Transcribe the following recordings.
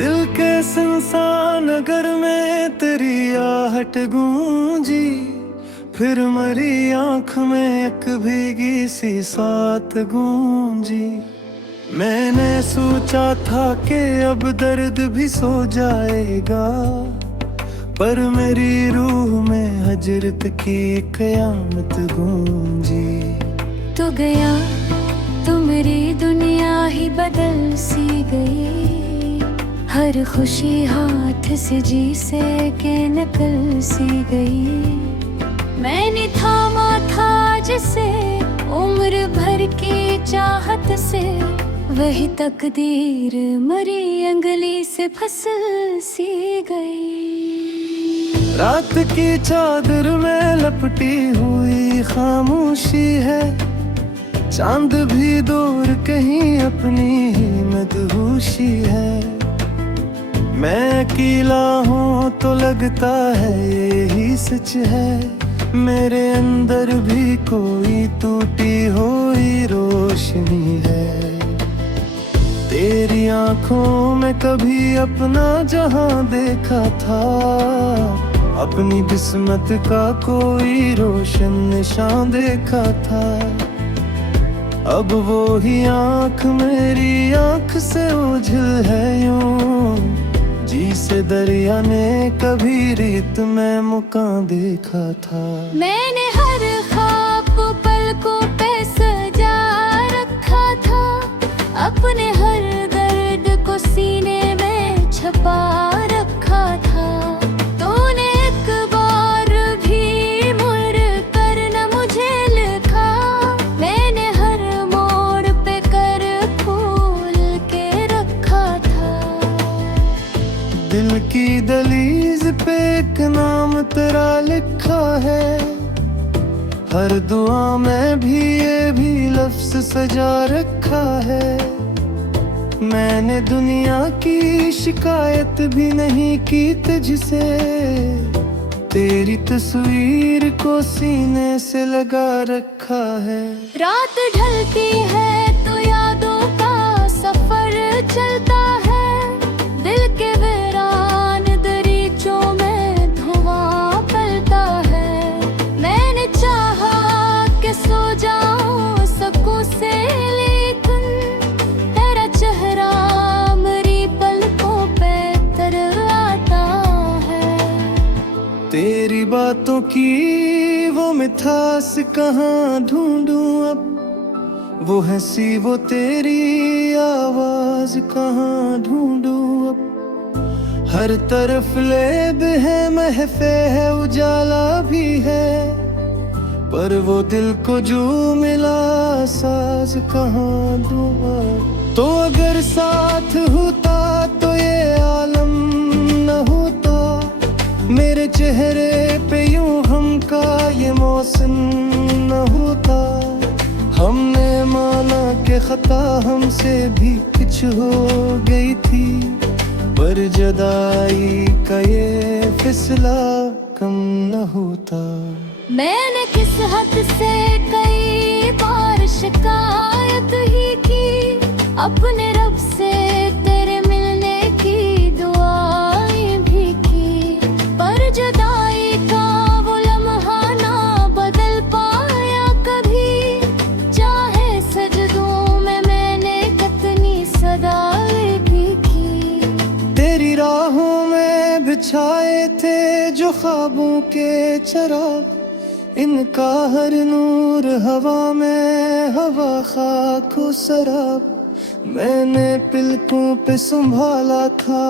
दिल के सुनसान नगर में तेरी आहट गूंजी, फिर मरी आंख में एक भीगी सी सात गूंजी। मैंने सोचा था कि अब दर्द भी सो जाएगा, पर मेरी रूह में हजरत की कयामत गूंजी। तू गया तो मेरी दुनिया ही बदल सी गई, हर खुशी हाथ से जी से के निकल सी गई। मैंने थामा था जिसे उम्र भर की चाहत से, वही तकदीर मरी अंगली से फसल सी गई। रात की चादर में लपटी हुई खामोशी है, चांद भी दूर कहीं अपनी ही मदहोशी है। मैं अकेला हूँ तो लगता है यही सच है, मेरे अंदर भी कोई टूटी हुई रोशनी है। तेरी आंखों में कभी अपना जहां देखा था, अपनी किस्मत का कोई रोशन निशान देखा था। अब वो ही आंख मेरी आंख से ओझल है यूं, जिसे दरिया ने कभी रेत में मुकाम देखा था। मैंने हर ख्वाब को पलकों पे सजा रखा था, अपने हर दर्द को सीने में छपा रखा था। तूने एक बार भी मुड़ कर न मुझे लिखा, मैंने हर मोड़ पे कर खोल के रखा था। दिल की दलीज पे एक नाम तेरा लिखा है, हर दुआ में भी ये भी लफ्ज सजा रखा है। मैंने दुनिया की शिकायत भी नहीं की तुझसे, तेरी तस्वीर को सीने से लगा रखा है। रात ढलती है तो यादों का सफर चलता है, दिल के वीरान दरीचों में धुआं पलता है। मैंने चाहा कि सो जाऊं सकूं से, लेकिन तेरा चेहरा मेरी पलकों पे तर आता है। तेरी बातों की वो मिठास कहाँ ढूंढूं अब, वो हंसी वो तेरी आवाज कहाँ ढूंढूं अब। हर तरफ लेब है, महफे है, उजाला भी है, पर वो दिल को जो मिला साज कहाँ ढूंढूं। तो अगर साथ होता तो ये आलम न होता, मेरे चेहरे पे यूं हम का ये मौसम न होता। हमने माना कि खता हमसे भी कुछ हो गई थी, पर जुदाई का ये फिसला कम न होता। मैंने किस हद से कई बार शिकायत ही की, अपने रब से तेरे मिलने की दुआएं भी की, पर जुदाई का वो लम्हा ना बदल पाया कभी। चाहे सजदों में मैंने कितनी सदाएं भी की, तेरी राहों में बिछाए थे जो ख्वाबों के चिराग, इनका हर नूर हवा में हवा खाको शराब। मैंने पिलकों पे संभाला था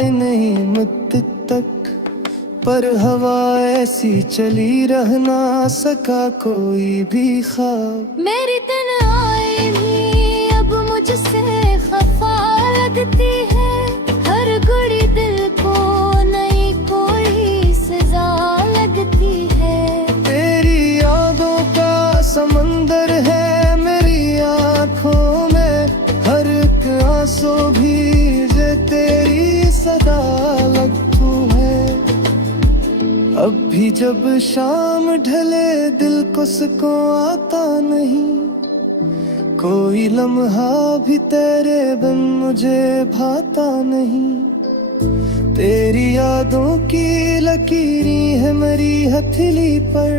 इन्हीं मुद्दत तक, पर हवा ऐसी चली रह ना सका कोई भी ख्वाब। मेरी तन्हाई भी अब मुझसे खफा लगती है, हर घड़ी दिल को नई कोई सजा लगती है। तेरी यादों का समंदर है मेरी आँखों में, हर एक आंसू भी जे तेरी सदा लगतू है। अब भी जब शाम ढले दिल को सुकून आता नहीं, कोई लम्हा भी तेरे बिन मुझे भाता नहीं। तेरी यादों की लकीरी है मेरी हथेली पर,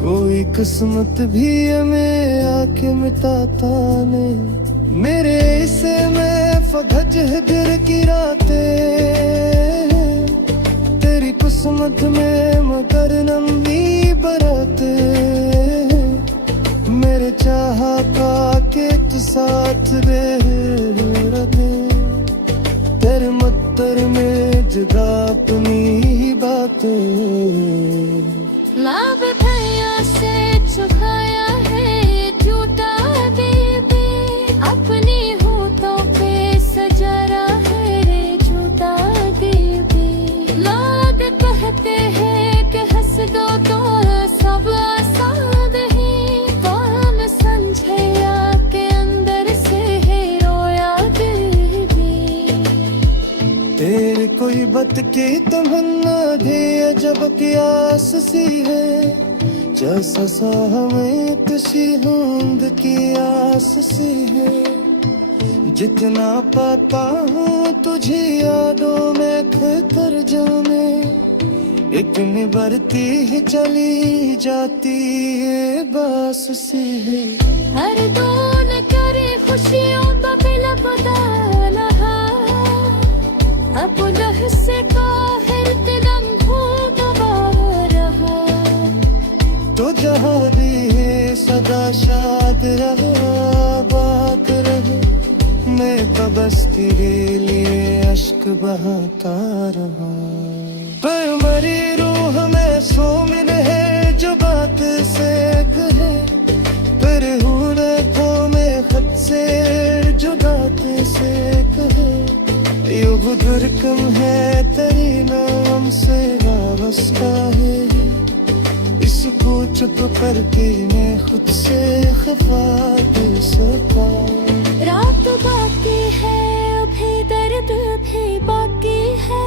कोई किस्मत भी हमें आके मिटाता नहीं। मेरे से में फधज है दिल की रातें, तेरी किस्मत में मगर नमी बरते। मेरे चाहा का के तू साथ रहे, तेरे मत्तर में जुदा अपनी ही बातें। लाभ भैया से चुकाया है झूठा बेबी, अपनी होठों पे सजारा है रे झूठा बेबी। लोग कहते हैं कि हंस दो तो सब आसान ही, कौन समझेगा के अंदर से है रोया बेबी। तेरी कोई बात की तमन्ना भी अजब की आस सी है, जैसा सा हमें तुझी होंद की आस सी है। जितना पाता हूँ तुझे यादों में खतर जाने, इतनी बढ़ती ही चली जाती है बास सी है। हर दून करे खुशियों का बिल बदला, अपना हिस्से का हर दिलम दबा रहा। तो जहाँ भी है सदा शाद रहे आबाद रहे, मैं तो बस तेरे लिए अश्क बहाता रहा। पर मरी रूह में सो मिले है जो बात से कहे, पर हूँ तो मैं खत से जो बात से कहे। यूं दुर्गम है तेरी नाम से वाबस्ता है, इसको चुप करके मैं खुद से खफा दे सका। रात बाकी है अभी दर्द भी बाकी है,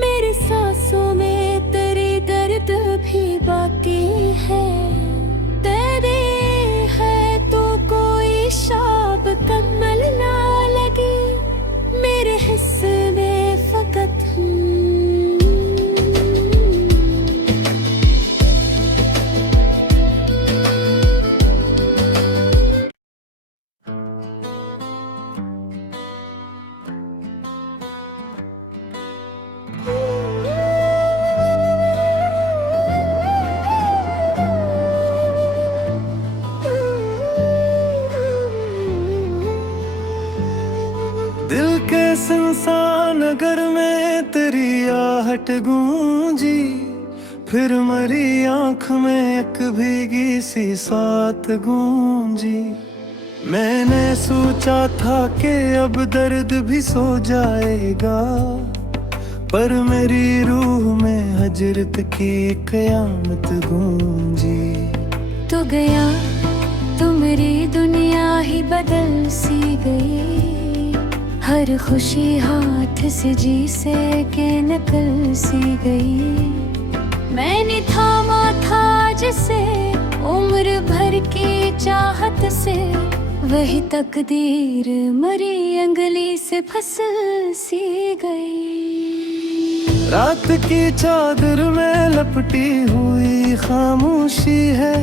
मेरी सांसों में तेरी दर्द भी बाकी है। तेरे है तो कोई शाब कमल ना लगी, मेरे हिस्से में फकत दिल के सुनसान नगर में तेरी आहट गूंजी, फिर मरी आंख में एक भीगी सी सात गूंजी। मैंने सोचा था कि अब दर्द भी सो जाएगा, पर मेरी रूह में हजरत की कयामत गूंजी। तो गया तो मेरी दुनिया ही बदल सी गई, हर खुशी हाथ से जी से के नकल सी गई। मैंने थामा था जिसे उम्र भर की चाहत से, वही तकदीर मरी अंगली से फसल सी गई। रात की चादर में लपटी हुई खामोशी है,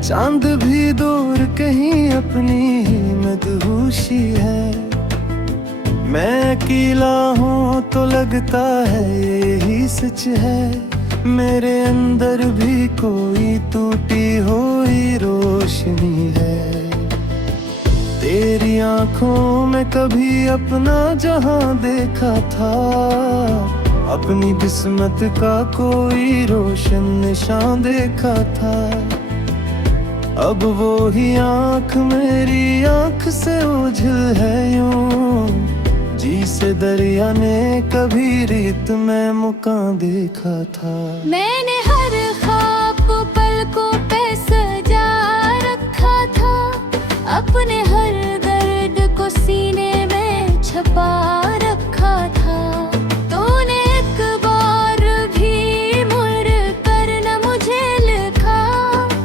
चांद भी दूर कहीं अपनी ही मदहोशी है। मैं अकेला हूँ तो लगता है यही सच है, मेरे अंदर भी कोई टूटी हुई रोशनी है। तेरी आंखों में कभी अपना जहां देखा था, अपनी किस्मत का कोई रोशन निशान देखा था। अब वो ही आंख मेरी आंख से ओझल है यूं, जी से दरिया ने कभी रेत में मुकाम देखा था। मैंने हर ख्वाब को पलकों पे सजा रखा था, अपने हर दर्द को सीने में छपा रखा था। तूने एक बार भी मुड़ कर न मुझे लिखा,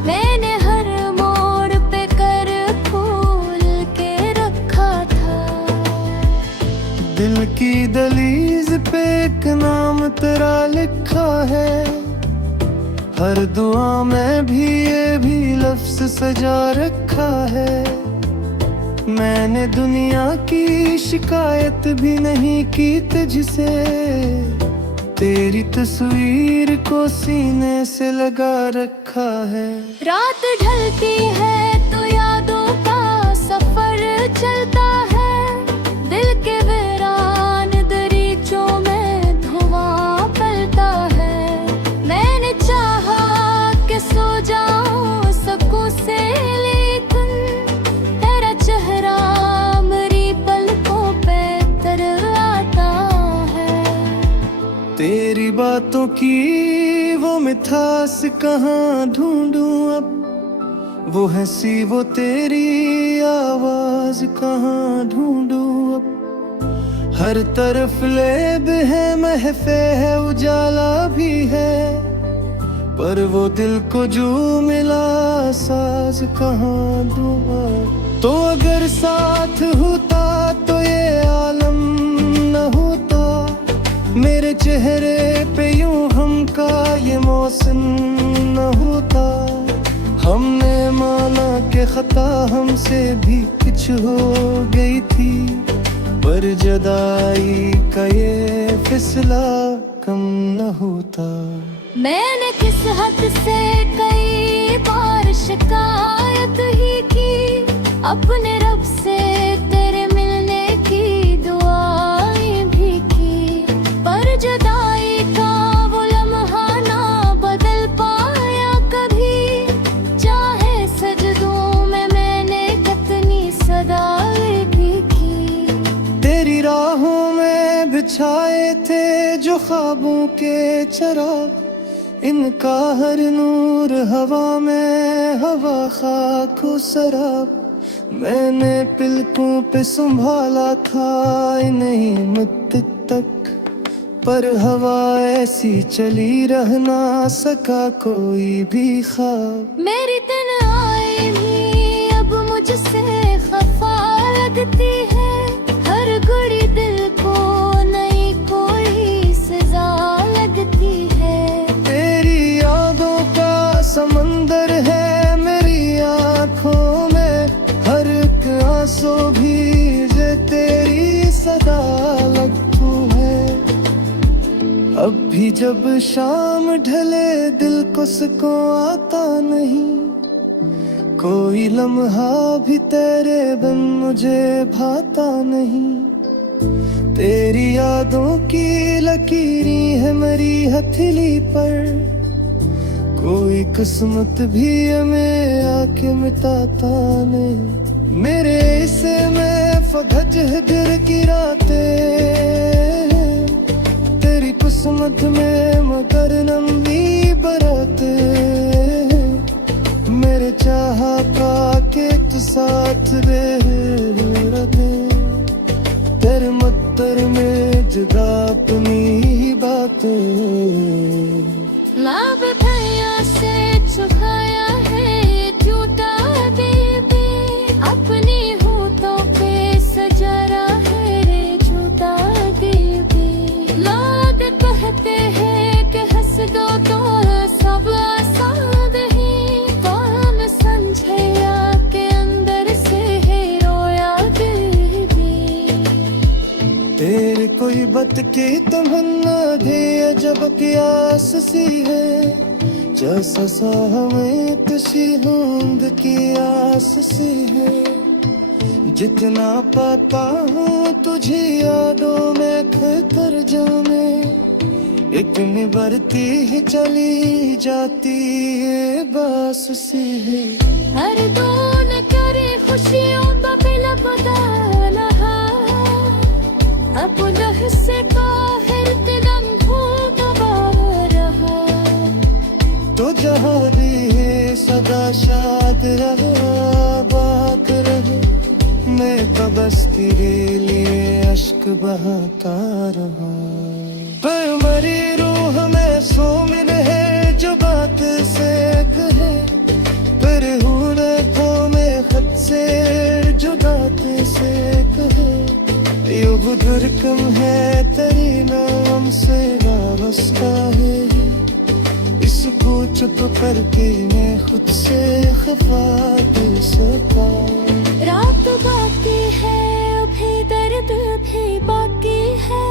मैंने हर मोड़ पे कर खोल के रखा था। तेरा लिखा है। हर दुआ में भी ये भी लफ्ज सजा रखा है। मैंने दुनिया की शिकायत भी नहीं की तुझसे, तेरी तस्वीर को सीने से लगा रखा है। रात ढलती है तो यादों का सफर चलता है। दिल के वीरान दरीचों में धुआं पलता है। मैंने चाहा कि सो जाऊं सकूं से, लेकिन तेरा चेहरा मेरी पलकों पे तर आता है। तेरी बातों की वो मिठास कहाँ ढूंढूं अब, वो हंसी वो तेरी आवाज कहाँ ढूंढूं अब। हर तरफ लेब है, महफे है, उजाला भी है, पर वो दिल को जो मिला साज कहाँ दूं अब। तो अगर साथ होता तो ये आलम न होता, मेरे चेहरे पे यूं हम का ये मौसम न होता। हमने माना कि खता हमसे भी कुछ हो गई थी, पर जुदाई का ये फिसला कम न होता। मैंने किस हद से कई बार शिकायत ही की, अपने रब से तेरे मिलने की दुआएं भी की, पर जुदाई का वो लम्हा ना बदल पाया कभी। चाहे सजदों में मैंने कितनी सदाएं भी की। तेरी राहों में बिछाए थे जो ख्वाबों के चिराग, इनका हर नूर हवा में हवा खाको शराब। मैंने पिलकों पे संभाला था इन्हीं मुद्दत तक, पर हवा ऐसी चली रह ना सका कोई भी ख्वाब। मेरी तन्हाई भी अब मुझसे खफा लगती है। हर घड़ी दिल को नई कोई सजा लगती है। तेरी यादों का समंदर है मेरी आँखों में, हर एक आंसू भी जे तेरी सदा लगतू है। अब भी जब शाम ढले दिल को सुकून आता नहीं, कोई लम्हा भी तेरे बिन मुझे भाता नहीं। तेरी यादों की लकीरी है मेरी हथेली पर, कोई किस्मत भी हमें आके मिटाता नहीं। मेरे हिस्से में फगज दिल की रातें, तेरी किस्मत में मगर नंदी बराते। मेरे चाहा का के तू साथ रहे, तेरे मत्तर में जुदा अपनी ही बातें। लाभ भैया से चुकाया है झूठा बेबी, अपनी होठों पे सजा रहा है रे झूठा बेबी। लोग कहते हैं कि हंस दो तो सब आसान ही, कौन समझेगा के अंदर से है रोया बेबी। तेरे कोई बत की तमन्ना भी जब की आस सी है, जैसा सा हमें तुझी होंद की आस सी है। जितना पाता हूँ तुझे यादों में खतर जाने, एक निभरती ही चली जाती है बास सी है। हर दून करे खुशियों का बिल बदला, अपना हिस्से का हर कदम दबा रहा। तो जहाँ भी है सदा शाद रहा बात रहे, मैं तो बस तेरे लिए अश्क बहाता रहा। पर मरी रूह में सो मिल है जो बात से कहे, पर हूँ में खत से जुदा से कहे। यो बुजुर्ग है तेरी नाम से वाबस्ता। चुप करके मैं खुद से खफा दिल से पार। रात बाकी है अभी दर्द भी बाकी है,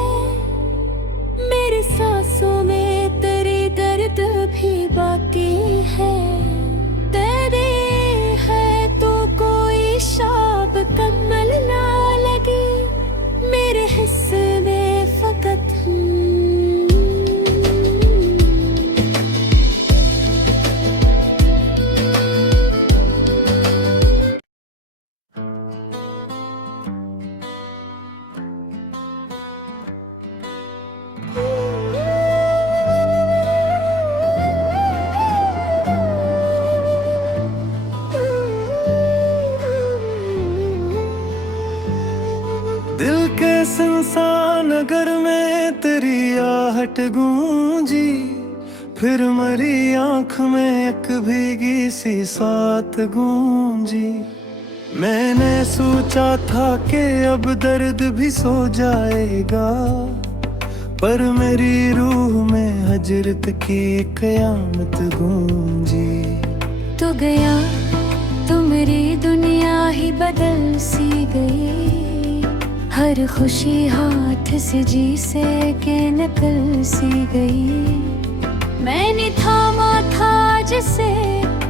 मेरी सांसों में तेरी दर्द भी बाकी है। तेरी है तो कोई शाब कमल ना लगी, मेरे हिस्से में फकत दिल के सुनसान नगर में तेरी आहट गूंजी, फिर मरी आंख में एक भीगी सी सात गूंजी। मैंने सोचा था कि अब दर्द भी सो जाएगा, पर मेरी रूह में हजरत की कयामत गूंजी। तो गया तो मेरी दुनिया ही बदल सी गई, हर खुशी हाथ से जी से के निकल सी गई। मैंने थामा था जिसे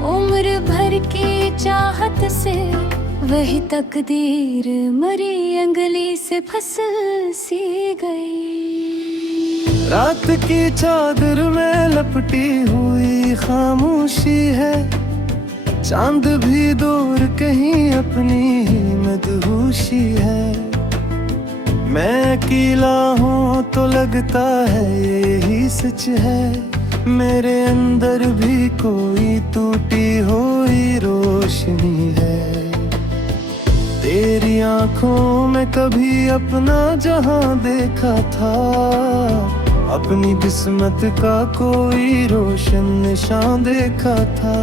उम्र भर की चाहत से, वही तकदीर मरी अंगली से फसल सी गई। रात की चादर में लपटी हुई खामोशी है, चांद भी दूर कहीं अपनी ही मदहोशी है। मैं अकेला हूँ तो लगता है यही सच है, मेरे अंदर भी कोई टूटी हुई रोशनी है। तेरी आंखों में कभी अपना जहां देखा था, अपनी किस्मत का कोई रोशन निशान देखा था।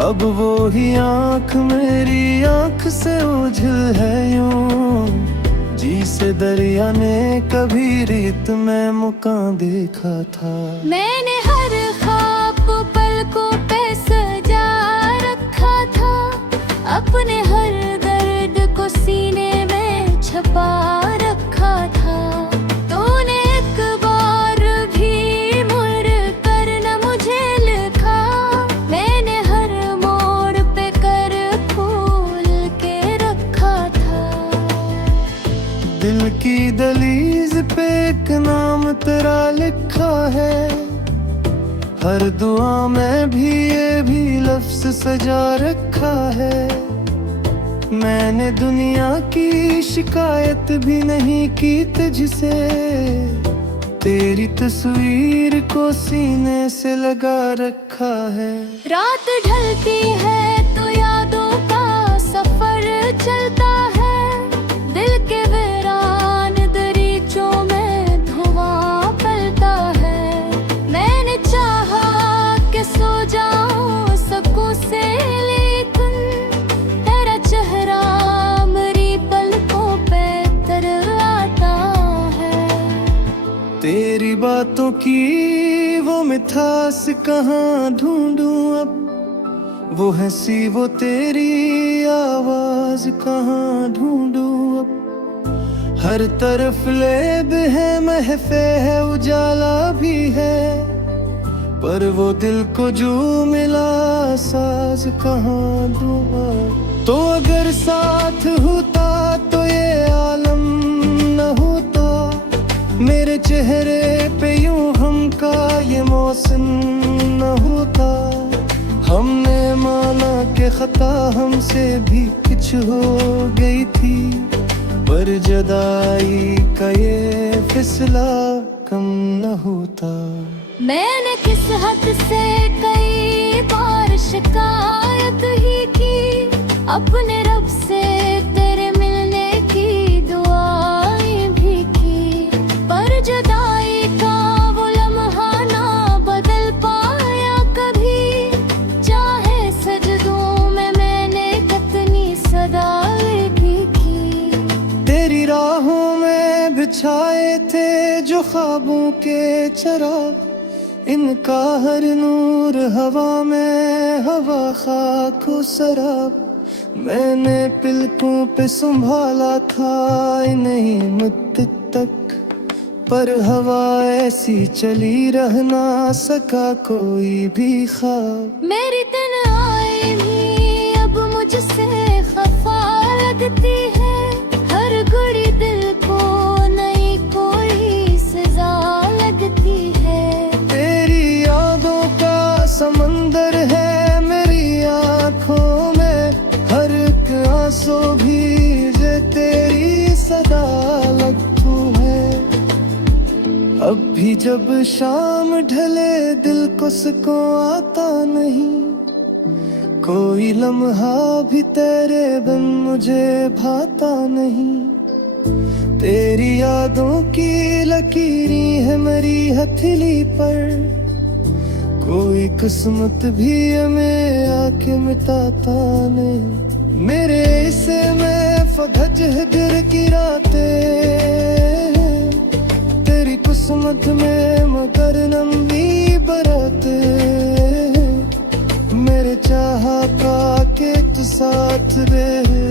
अब वो ही आंख मेरी आंख से ओझल है यूं, जिसे दरिया ने कभी रेत में मुकाम देखा था। मैंने हर ख्वाब को पलकों पे सजा रखा था, अपने हर दर्द को सीने में छुपा रखा था। तूने एक बार भी मुड़ कर न मुझे लिखा, मैंने हर मोड़ पे कर खोल के रखा था। दिल की दलीज पे एक नाम तेरा लिखा है, हर दुआ में भी ये भी लफ्ज सजा रखा है। मैंने दुनिया की शिकायत भी नहीं की तुझसे, तेरी तस्वीर को सीने से लगा रखा है। रात ढलती है तो यादों का सफर चलता है, दिल के वीरान दरीचों में धुआं पलता है। मैंने चाहा कि सो जाऊं सकूं से, लेकिन तेरा चेहरा मेरी पलकों पे तर आता है। तेरी बातों की वो मिठास कहाँ ढूंढूं अब, वो हंसी वो तेरी आवाज कहाँ ढूंढूं अब। हर तरफ लेब है महफे है उजाला भी है, पर वो दिल को जो मिला साज कहाँ ढूंढा। तो अगर साथ होता तो ये आलम न होता, मेरे चेहरे पे यूं हम का ये मौसम न होता। हमने माना कि खता हमसे भी कुछ हो गई थी, पर जुदाई का ये फिसला कम न होता। मैंने किस हद से कई बार शिकायत ही की, अपने रब से तेरे मिलने की दुआएं भी की, पर जुदाई का वो लम्हा ना बदल पाया कभी। चाहे सजदों में मैंने कितनी सदाएं भी की, तेरी राहों में बिछाए थे जो ख्वाबों के चराग, इनका हर नूर हवा में, हवा खाको शराब। मैंने पिलकों पे संभाला था इन्हीं मुद्दत तक, पर हवा ऐसी चली रह ना सका कोई भी ख्वाब। मेरी दिन आए भी अब मुझसे खफा लगती है, हर घड़ी दिल को नई कोई सजा लगती है। तेरी यादों का समंदर है मेरी आँखों में, हर एक आंसू भीजे तेरी सदा लगतू है। अब भी जब शाम ढले दिल को सुकून आता नहीं, कोई लम्हा भी तेरे बिन मुझे भाता नहीं। तेरी यादों की लकीरें है मेरी हथेली पर, कोई किस्मत भी हमें आके मिटाता नहीं। मेरे से में फधज दिल की रातें, तेरी किस्मत में मगर नंदी बराते। मेरे चाहा का के तू साथ रहे,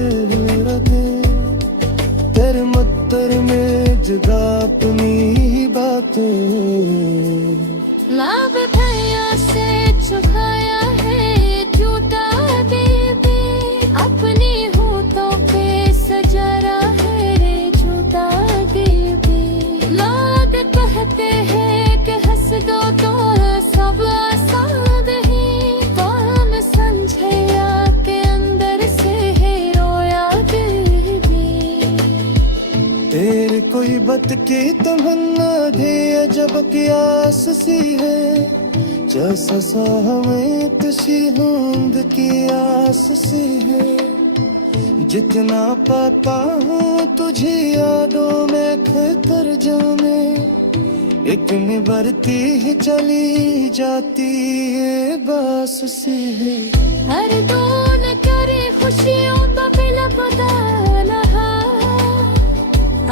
तेरे मत्तर में जुदा अपनी बातें। लाभ भैया से चुकाया है झूठा बेबी, अपनी होठों पे सजरा है रे झूठा बेबी। लोग कहते हैं कि हंस दो तो सब आसान ही, तो हम समझे के अंदर से है रोया बेबी। तेरे कोई बत की तमन्ना भी अजब की आस सी है, जैसा सा हमें तुझी होंद की आस सी है। जितना पाता हूँ तुझे यादों में खतर जाने, इतनी बढ़ती ही चली जाती है बास सी है। हर दून करे खुशियों का पिला पता लहा,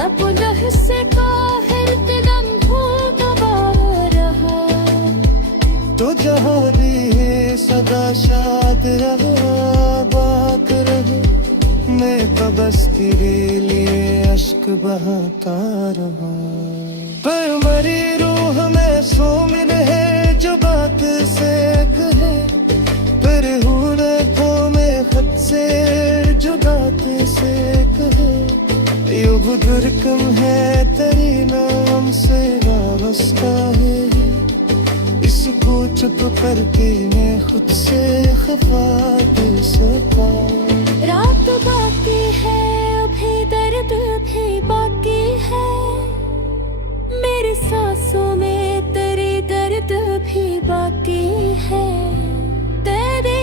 अपना हिस्से का हर तिगम फूल दबा रहा। तो जहाँ भी है सदा शाद रहो आबाद रहो, मैं तो बस तेरे लिए अश्क बहाता रहा। पर मरी रूह में सोमिन है जो बात से कहे, पर हूँ तो मैं खुद से जो बात से कहे। यूं दुर्गम है तेरी नाम से वाबस्ता है, इसको चुप करके मैं खुद से खफा दे सका। रात बाकी है अभी दर्द भी बाकी है, मेरी सांसों में तेरी दर्द भी बाकी है। तेरे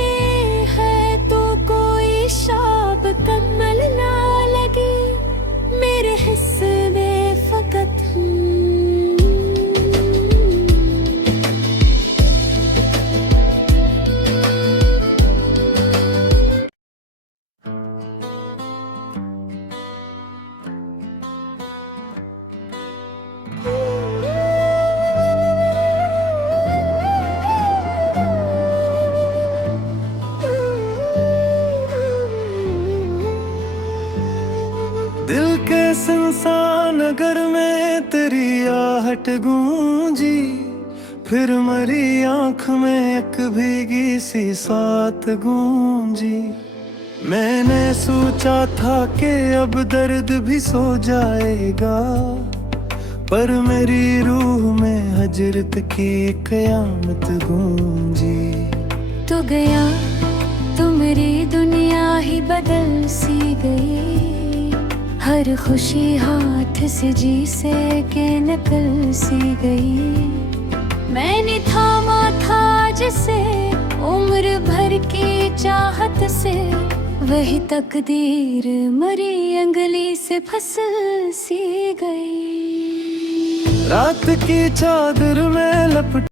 है तो कोई शाब कमल ना लगी, मेरे हिस्से में फकत दिल के सुनसान नगर में तेरी आहट गूंजी, फिर मरी आंख में एक भीगी सी सात गूंजी। मैंने सोचा था कि अब दर्द भी सो जाएगा, पर मेरी रूह में हजरत की कयामत गूंजी। तो गया तो मेरी दुनिया ही बदल सी गई, हर खुशी हाथ से जी से के निकल सी गई। मैंने थामा था जिसे उम्र भर की चाहत से, वही तकदीर मरी अंगली से फसल सी गई। रात की चादर में लपट